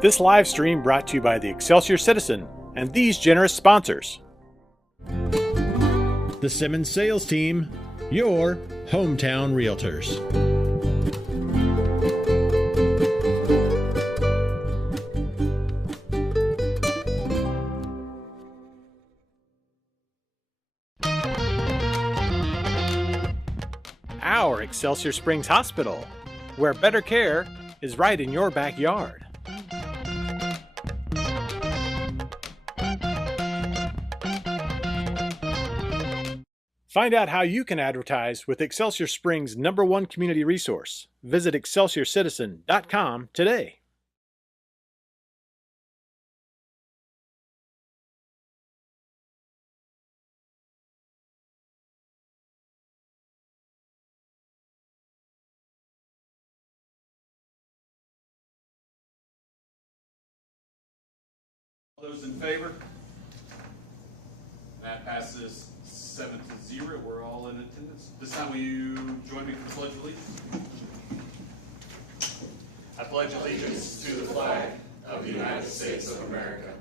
This live stream brought to you by the Excelsior Citizen and these generous sponsors. The Simmons Sales Team, your hometown realtors. Our Excelsior Springs Hospital, where better care is right in your backyard. Find out how you can advertise with Excelsior Springs' #1 community resource. Visit excelsiorcitizen.com today. All those in favor? That passes 7-0. We're all in attendance. This time, will you join me for the Pledge of Allegiance? I pledge allegiance to the flag of the United States of America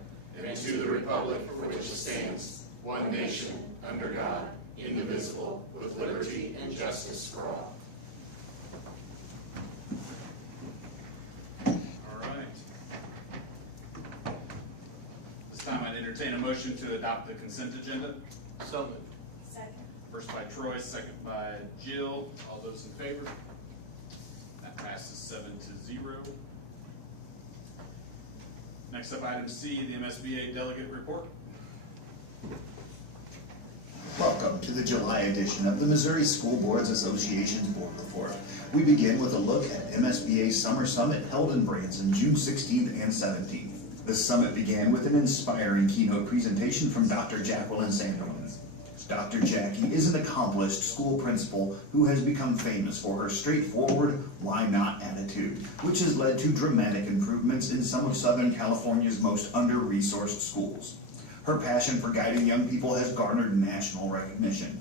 and to the republic for which it stands, one nation, under God, indivisible, with liberty and justice for all. All right. This time, I'd entertain a motion to adopt the consent agenda. So moved. Second. First by Troy, second by Jill. All those in favor? That passes 7-0. Next up, item C, the MSBA Delegate Report. Welcome to the July edition of the Missouri School Boards Association's Board Report. We begin with a look at MSBA's Summer Summit held in Branson June 16th and 17th. The summit began with an inspiring keynote presentation from Dr. Jacqueline Sanderman. Dr. Jackie is an accomplished school principal who has become famous for her straightforward, why-not attitude, which has led to dramatic improvements in some of Southern California's most under-resourced schools. Her passion for guiding young people has garnered national recognition.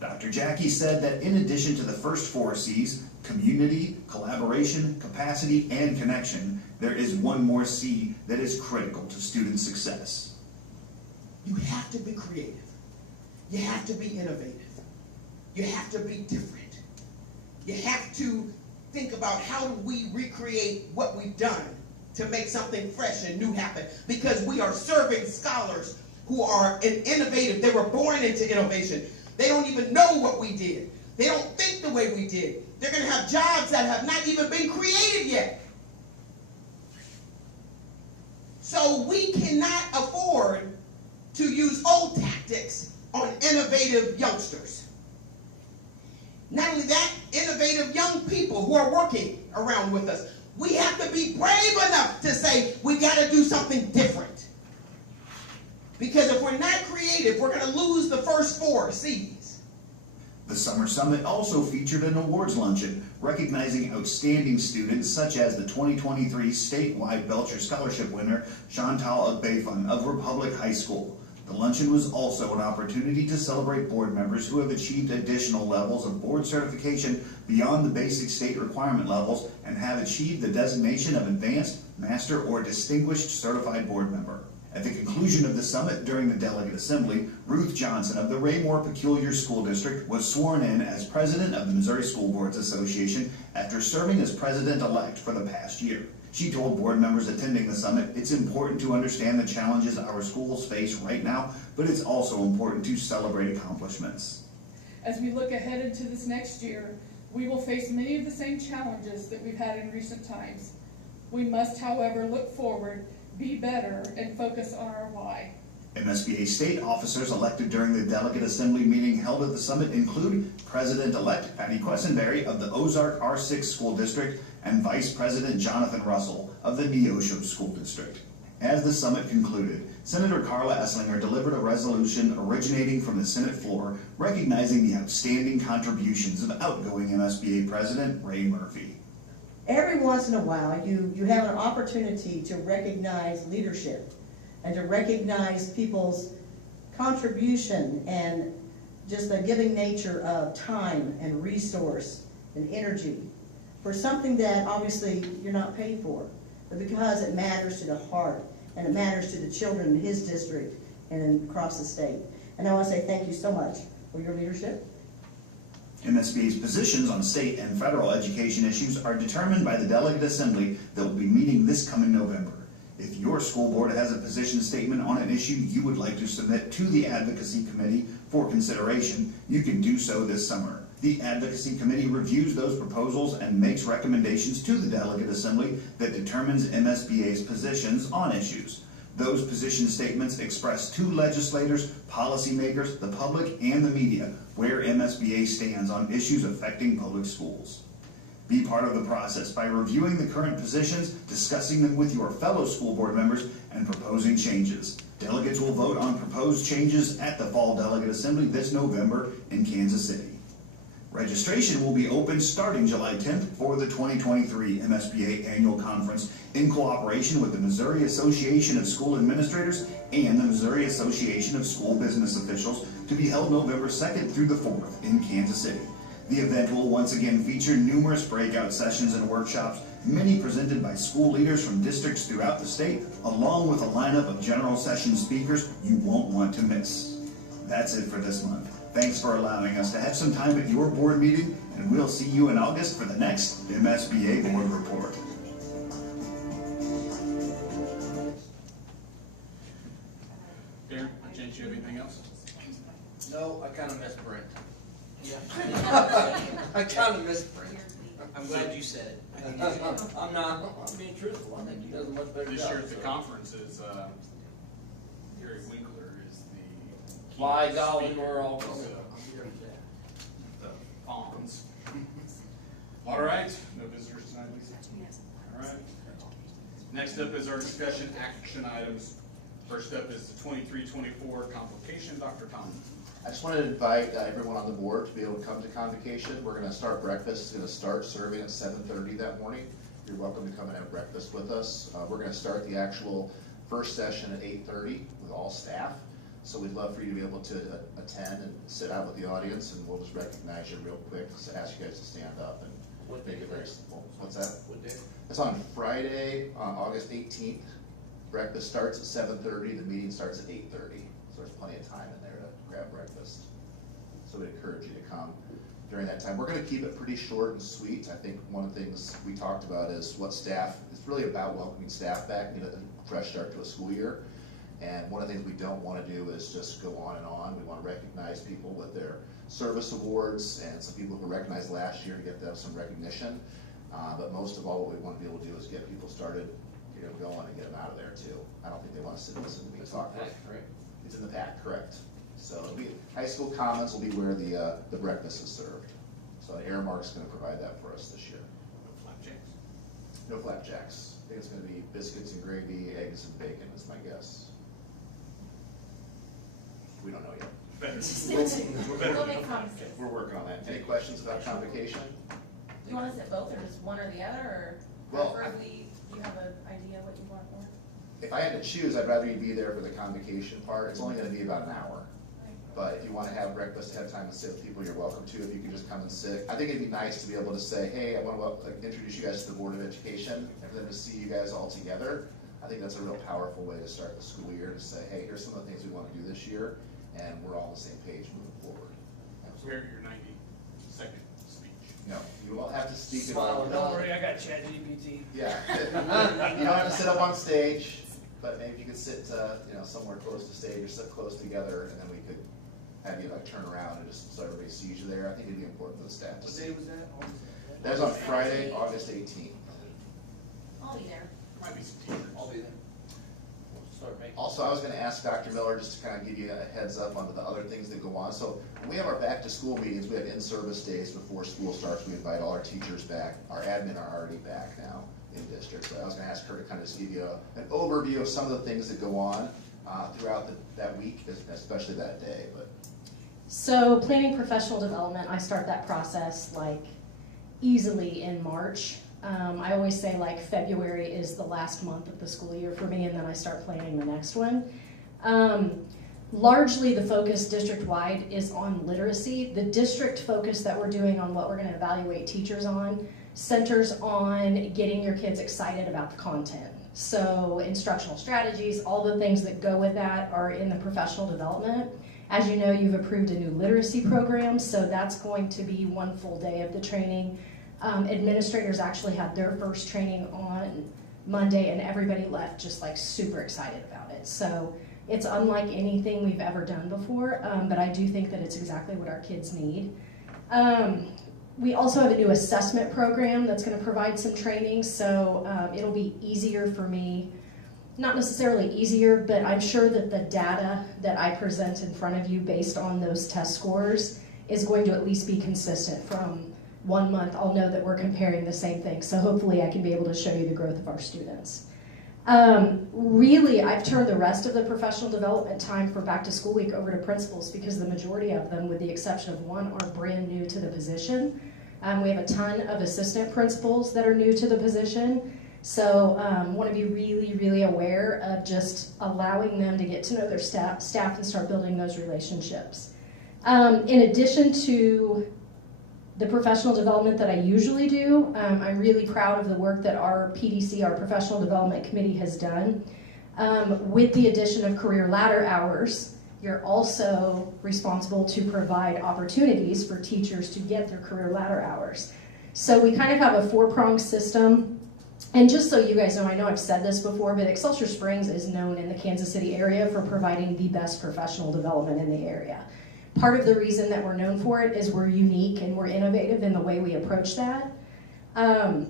Dr. Jackie said that in addition to the first 4 C's, community, collaboration, capacity, and connection, there is one more C that is critical to student success. You have to be creative. You have to be innovative. You have to be different. You have to think about how do we recreate what we've done to make something fresh and new happen, because we are serving scholars who are innovative. They were born into innovation. They don't even know what we did. They don't think the way we did. They're going to have jobs that have not even been created yet. So we cannot afford to use old tactics on innovative youngsters. Not only that, innovative young people who are working around with us. We have to be brave enough to say we got to do something different. Because if we're not creative, we're going to lose the first 4 C's. The Summer Summit also featured an awards luncheon recognizing outstanding students such as the 2023 statewide Belcher Scholarship winner Chantal Agbefun of Republic High School. The luncheon was also an opportunity to celebrate board members who have achieved additional levels of board certification beyond the basic state requirement levels and have achieved the designation of advanced, master, or distinguished certified board member. At the conclusion of the summit during the delegate assembly, Ruth Johnson of the Raymore Peculiar School District was sworn in as president of the Missouri School Boards Association after serving as president-elect for the past year. She told board members attending the summit, it's important to understand the challenges our schools face right now, but it's also important to celebrate accomplishments. As we look ahead into this next year, we will face many of the same challenges that we've had in recent times. We must, however, look forward, be better, and focus on our why. MSBA state officers elected during the delegate assembly meeting held at the summit include President-elect Patty Quessenberry of the Ozark R6 School District and Vice President Jonathan Russell of the Neosho School District. As the summit concluded, Senator Carla Esslinger delivered a resolution originating from the Senate floor recognizing the outstanding contributions of outgoing MSBA President Ray Murphy. Every once in a while, you have an opportunity to recognize leadership and to recognize people's contribution and just the giving nature of time and resource and energy for something that obviously you're not paid for, but because it matters to the heart and it matters to the children in his district and across the state. And I want to say thank you so much for your leadership. MSBA's positions on state and federal education issues are determined by the Delegate Assembly that will be meeting this coming November. If your school board has a position statement on an issue you would like to submit to the Advocacy Committee for consideration, you can do so this summer. The Advocacy Committee reviews those proposals and makes recommendations to the Delegate Assembly that determines MSBA's positions on issues. Those position statements express to legislators, policymakers, the public, and the media where MSBA stands on issues affecting public schools. Be part of the process by reviewing the current positions, discussing them with your fellow school board members, and proposing changes. Delegates will vote on proposed changes at the Fall Delegate Assembly this November in Kansas City. Registration will be open starting July 10th for the 2023 MSBA Annual Conference in cooperation with the Missouri Association of School Administrators and the Missouri Association of School Business Officials, to be held November 2nd through the 4th in Kansas City. The event will once again feature numerous breakout sessions and workshops, many presented by school leaders from districts throughout the state, along with a lineup of general session speakers you won't want to miss. That's it for this month. Thanks for allowing us to have some time at your board meeting, and we'll see you in August for the next MSBA Board Report. Darren, by chance, you have anything else? No, I kind of miss Brent. Yeah. I kind of miss Brent. I'm glad you said it. I'm not, I'm being truthful. I think he does a much better job. This year at the so. conference is, Gary Winkler is the. My golly, we're all So, coming. the Fonz. All right, no visitors tonight, Lisa? All right. Next up is our discussion action items. First up is the 23-24 convocation. Dr. Tom. I just wanted to invite everyone on the board to be able to come to convocation. We're going to start breakfast. It's going to start serving at 7:30 that morning. You're welcome to come and have breakfast with us. We're going to start the actual first session at 8:30 with all staff. So we'd love for you to be able to attend and sit out with the audience, and we'll just recognize you real quick, so ask you guys to stand up and make it very simple. What's that? What day? It's on Friday, August 18th. Breakfast starts at 7:30. The meeting starts at 8:30. So there's plenty of time in there to grab breakfast. So we'd encourage you to come during that time. We're going to keep it pretty short and sweet. I think one of the things we talked about is what staff, it's really about welcoming staff back, a fresh start to a school year. And one of the things we don't want to do is just go on and on. We want to recognize people with their service awards and some people who were recognized last year to get them some recognition. But most of all, what we want to be able to do is get people started, going and get them out of there too. I don't think they want to sit and listen to me talk. Right. It's in the pack, correct. So it'll be, high school commons will be where the breakfast is served. So Airmark's going to provide that for us this year. No flapjacks. No flapjacks. I think it's going to be biscuits and gravy, eggs and bacon is my guess. We don't know yet. We'll make promises. We're working on that. Any questions about convocation? Do you want us at both, or just one or the other, or Well, preferably, do you have an idea what you want more? If I had to choose, I'd rather you be there for the convocation part. It's only going to be about an hour. But if you want to have breakfast ahead of time and sit with people, you're welcome to. If you can just come and sit. I think it'd be nice to be able to say, hey, I want to introduce you guys to the Board of Education, and for them to see you guys all together. I think that's a real powerful way to start the school year, to say, hey, here's some of the things we want to do this year, and we're all on the same page moving forward. Prepare your 90-second speech. No, you won't have to speak at Smile all. and Don't worry, I got ChatGPT. Yeah. You don't have to sit up on stage, but maybe you could sit, somewhere close to stage or sit close together, and then we could have you turn around and just so everybody sees you there. I think it'd be important for the staff to What see. day was that? That was on Friday, August 18th. I'll be there. Might be some teachers. I'll be there. We'll start making. Also, I was going to ask Dr. Miller just to kind of give you a heads up on the other things that go on. So when we have our back to school meetings, we have in-service days before school starts. We invite all our teachers back. Our admin are already back now in district. So I was going to ask her to kind of just give you an overview of some of the things that go on throughout that week, especially that day. But so planning professional development, I start that process easily in March. I always say February is the last month of the school year for me, and then I start planning the next one. Largely the focus district-wide is on literacy. The district focus that we're doing on what we're going to evaluate teachers on centers on getting your kids excited about the content. So instructional strategies, all the things that go with that are in the professional development. As you know, you've approved a new literacy program, so that's going to be one full day of the training. Administrators actually had their first training on Monday, and everybody left just like super excited about it. So it's unlike anything we've ever done before, but I do think that it's exactly what our kids need. We also have a new assessment program that's going to provide some training, so it'll be easier for me. Not necessarily easier, but I'm sure that the data that I present in front of you based on those test scores is going to at least be consistent from 1 month. I'll know that we're comparing the same thing, so hopefully I can be able to show you the growth of our students. Really, I've turned the rest of the professional development time for back to school week over to principals because the majority of them, with the exception of one, are brand new to the position. We have a ton of assistant principals that are new to the position. So want to be really, really aware of just allowing them to get to know their staff and start building those relationships. In addition to the professional development that I usually do, I'm really proud of the work that our PDC, our Professional Development Committee, has done. With the addition of career ladder hours, you're also responsible to provide opportunities for teachers to get their career ladder hours. So we kind of have a four-pronged system. And just so you guys know, I know I've said this before, but Excelsior Springs is known in the Kansas City area for providing the best professional development in the area. Part of the reason that we're known for it is we're unique and we're innovative in the way we approach that. A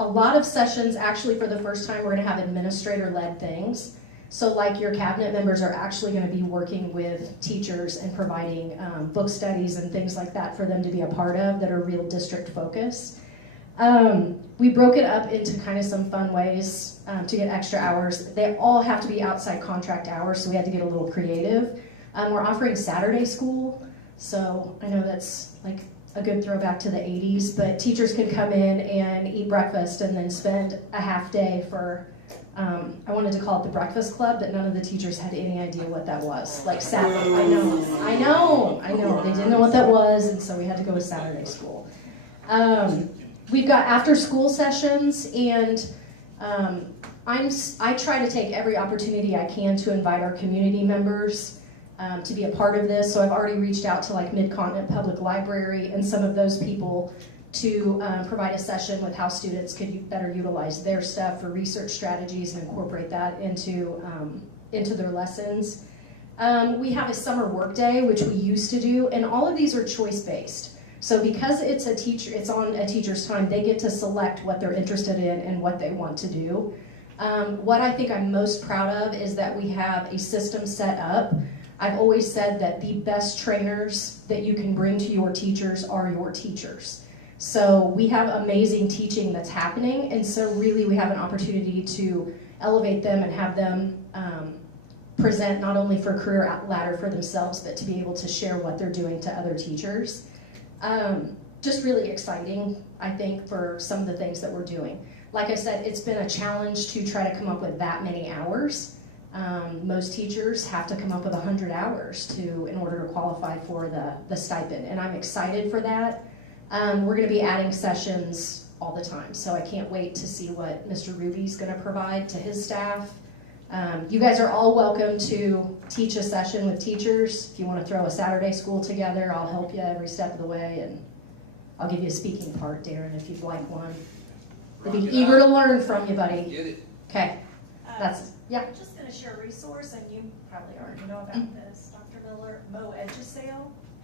lot of sessions, actually for the first time, we're going to have administrator-led things. So like your cabinet members are actually going to be working with teachers and providing book studies and things like that for them to be a part of that are real district focused. We broke it up into kind of some fun ways to get extra hours. They all have to be outside contract hours, so we had to get a little creative. We're offering Saturday school, so I know that's like a good throwback to the 80s, but teachers can come in and eat breakfast and then spend a half day for, I wanted to call it the breakfast club, but none of the teachers had any idea what that was. Like Saturday, I know, they didn't know what that was, and so we had to go with Saturday school. We've got after school sessions, and I try to take every opportunity I can to invite our community members to be a part of this. So I've already reached out to like Mid-Continent Public Library and some of those people to provide a session with how students could better utilize their stuff for research strategies and incorporate that into their lessons. We have a summer work day, which we used to do, and all of these are choice-based. So because it's on a teacher's time, they get to select what they're interested in and what they want to do. What I think I'm most proud of is that we have a system set up. I've always said that the best trainers that you can bring to your teachers are your teachers. So we have amazing teaching that's happening, and so really we have an opportunity to elevate them and have them present not only for career ladder for themselves, but to be able to share what they're doing to other teachers. Just really exciting, I think, for some of the things that we're doing. Like I said, it's been a challenge to try to come up with that many hours. Most teachers have to come up with 100 hours in order to qualify for the stipend, and I'm excited for that. We're going to be adding sessions all the time, so I can't wait to see what Mr. Ruby's going to provide to his staff. You guys are all welcome to teach a session with teachers. If you want to throw a Saturday school together, I'll help you every step of the way, and I'll give you a speaking part, Darren, if you'd like one. I'd be eager to learn from you, buddy. Get it. Okay, yeah. I'm just going to share a resource, and you probably already know about this. Dr. Miller, Excelsior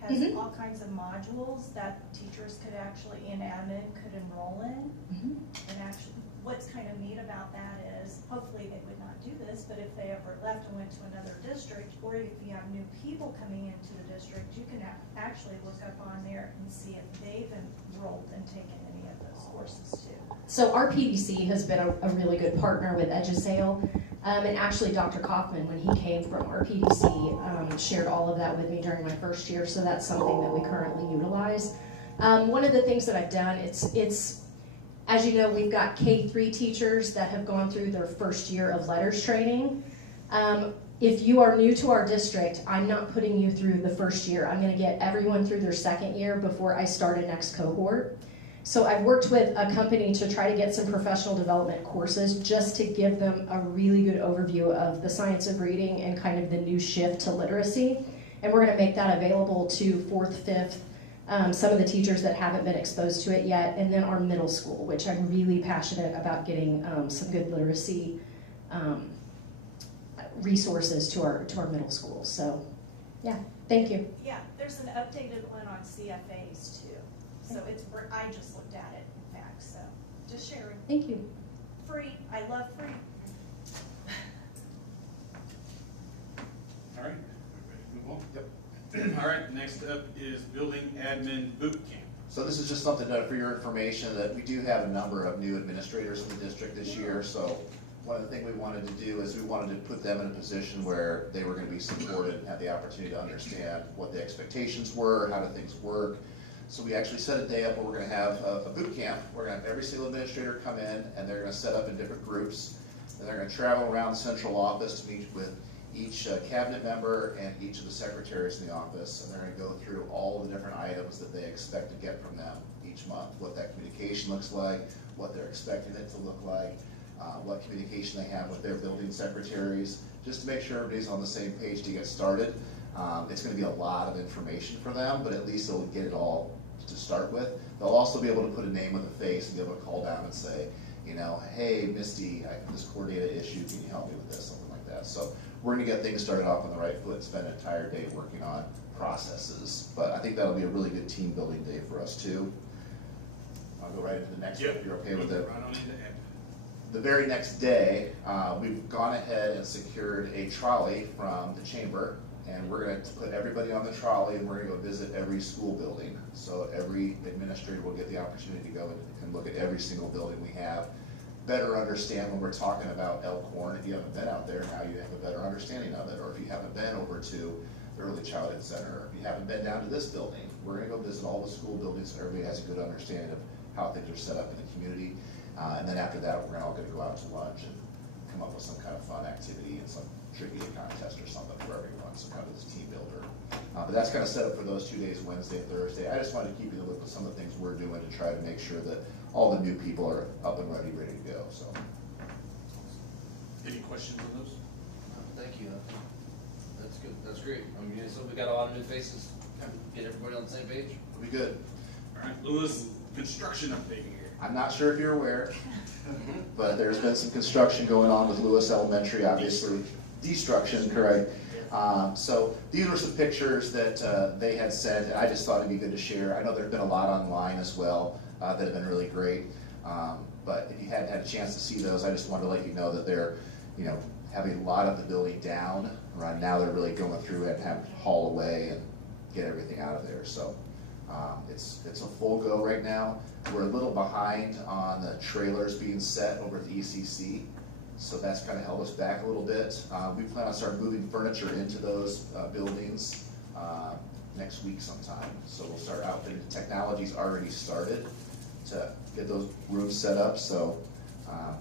has all kinds of modules that teachers could actually, and admin could enroll in. And actually, what's kind of neat about that is, hopefully they would not do this, but if they ever left and went to another district, or if you have new people coming into the district, you can actually look up on there and see if they've enrolled and taken any of those courses too. So our PDC has been a really good partner with Excelsior, and actually Dr. Kaufman, when he came from our PDC, shared all of that with me during my first year, so that's something that we currently utilize. One of the things that I've done, it's as you know, we've got K-3 teachers that have gone through their first year of letters training. if you are new to our district, I'm not putting you through the first year. I'm going to get everyone through their second year before I start a next cohort. So I've worked with a company to try to get some professional development courses just to give them a really good overview of the science of reading and kind of the new shift to literacy. And we're going to make that available to 4th, 5th, some of the teachers that haven't been exposed to it yet, and then our middle school, which I'm really passionate about getting some good literacy resources to our middle school. So, yeah, thank you. Yeah, there's an updated one on CFAs too. So it's, I just looked at it, in fact, so just sharing. Thank you. Free, I love free. All right, ready to move on? Yep. All right, next up is building admin boot camp. So this is just something for your information, that we do have a number of new administrators in the district this year. So one of the things we wanted to do is we wanted to put them in a position where they were going to be supported and have the opportunity to understand what the expectations were, how do things work. So we actually set a day up where we're going to have a boot camp. We're going to have every single administrator come in, and they're going to set up in different groups. And they're going to travel around the central office to meet with each cabinet member and each of the secretaries in the office. And they're going to go through all the different items that they expect to get from them each month, what that communication looks like, what they're expecting it to look like, what communication they have with their building secretaries, just to make sure everybody's on the same page to get started. It's going to be a lot of information for them, but at least they'll get it all to start with. They'll also be able to put a name with a face and be able to call down and say, you know, hey, Misty, I have this core data issue, can you help me with this, something like that. So we're going to get things started off on the right foot and spend an entire day working on processes. But I think that'll be a really good team building day for us too. I'll go right into the next one if you're okay with it. Right on into it. The very next day, we've gone ahead and secured a trolley from the chamber, and we're going to put everybody on the trolley, and we're going to go visit every school building. So every administrator will get the opportunity to go and look at every single building we have, better understand when we're talking about Elkhorn. If you haven't been out there, now you have a better understanding of it. Or if you haven't been over to the Early Childhood Center, or if you haven't been down to this building, we're going to go visit all the school buildings so everybody has a good understanding of how things are set up in the community. And then after that, we're all going to go out to lunch and come up with some kind of fun activity and some trivia contest or something for everyone, some kind of this team builder. But that's kind of set up for those 2 days, Wednesday and Thursday. I just wanted to keep you in the loop with some of the things we're doing to try to make sure that all the new people are up and ready to go. So, Any questions on those? Thank you. That's good. That's great. I mean, so we got a lot of new faces. Get everybody on the same page. We'll be good. All right, Lewis, construction update here. I'm not sure if you're aware, but there's been some construction going on with Lewis Elementary, obviously. Destruction, correct. So these were some pictures that they had sent, and I just thought it'd be good to share. I know there's been a lot online as well that have been really great. But if you hadn't had a chance to see those, I just wanted to let you know that they're, having a lot of the building down. Right now they're really going through it and have to haul away and get everything out of there. So it's a full go right now. We're a little behind on the trailers being set over at the ECC. So that's kind of held us back a little bit. We plan on starting moving furniture into those buildings next week sometime. So we'll start outfitting. The technology's already started to get those rooms set up. So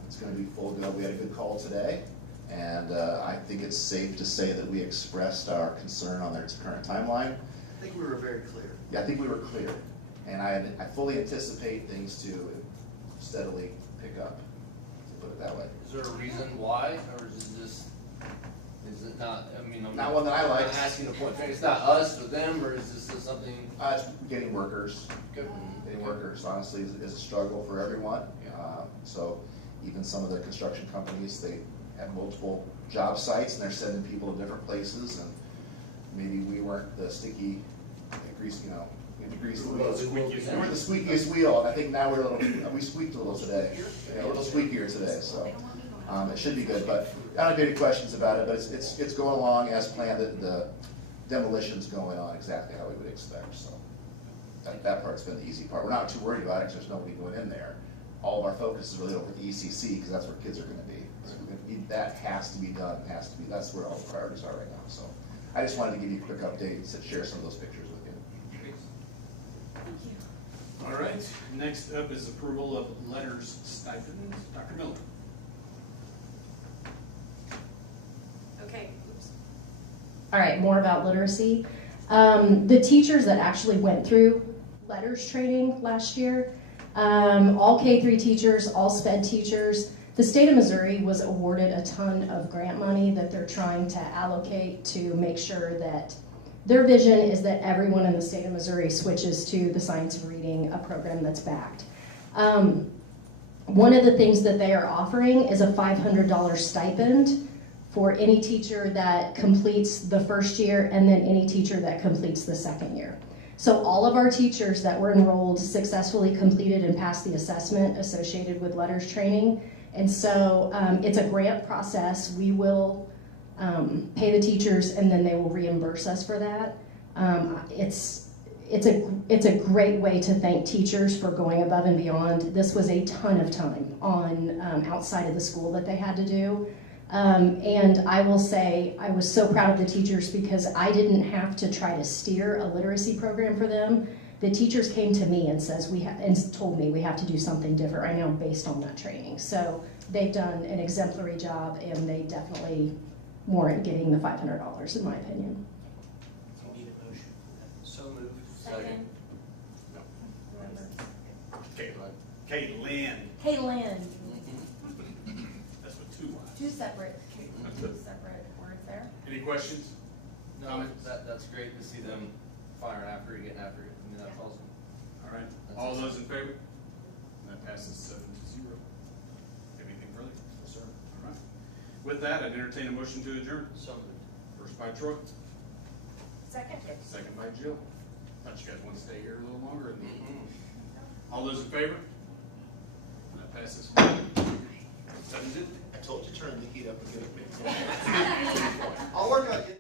it's going to be full go. We had a good call today, and I think it's safe to say that we expressed our concern on their current timeline. I think we were very clear. Yeah, I think we were clear, and I fully anticipate things to steadily pick up, to put it that way. Is there a reason why, or is it not, I mean, I'm Not one that I like. not asking to point fingers. It's not us or them, or is this something? It's getting workers. Getting workers, honestly, is a struggle for everyone. So even some of the construction companies, they have multiple job sites, and they're sending people to different places, and maybe we weren't the sticky, grease, the grease wheel. We were the squeakiest wheel, and I think now we squeaked a little today. Yeah, a little squeakier today, so it should be good. But I don't have any questions about it, but it's going along as planned. The demolition's going on exactly how we would expect. So that part's been the easy part. We're not too worried about it because there's nobody going in there. All of our focus is really over at the ECC because that's where kids are going to be. So that has to be done. That's where all the priorities are right now. So I just wanted to give you a quick update and share some of those pictures with you. All right, next up is approval of letters stipends. Dr. Miller. Okay, oops. All right, more about literacy. The teachers that actually went through letters training last year, all K-3 teachers, all SPED teachers, the state of Missouri was awarded a ton of grant money that they're trying to allocate to make sure that their vision is that everyone in the state of Missouri switches to the Science of Reading, a program that's backed. One of the things that they are offering is a $500 stipend for any teacher that completes the first year and then any teacher that completes the second year. So all of our teachers that were enrolled successfully completed and passed the assessment associated with letters training. And so it's a grant process. We will pay the teachers and then they will reimburse us for that. It's a great way to thank teachers for going above and beyond. This was a ton of time on outside of the school that they had to do. And I will say I was so proud of the teachers because I didn't have to try to steer a literacy program for them. The teachers came to me and told me we have to do something different right now based on that training. So they've done an exemplary job and they definitely warrant getting the $500 in my opinion. We need a motion. So moved. Second. Caitlin. Kaylin. That's with two lines. Two separate words there. Any questions? No, that's great to see them firing after it, getting after it. I mean, that's awesome. All right. That's All awesome. those in favor? That passes 7-0. Anything further? Yes, sir. All right. With that, I'd entertain a motion to adjourn. So moved. First by Troy, Second. second by Jill. Thought you guys want to stay here a little longer. All those in favor? That passes 7-0. I told you turn the heat up a bit. I'll work on getting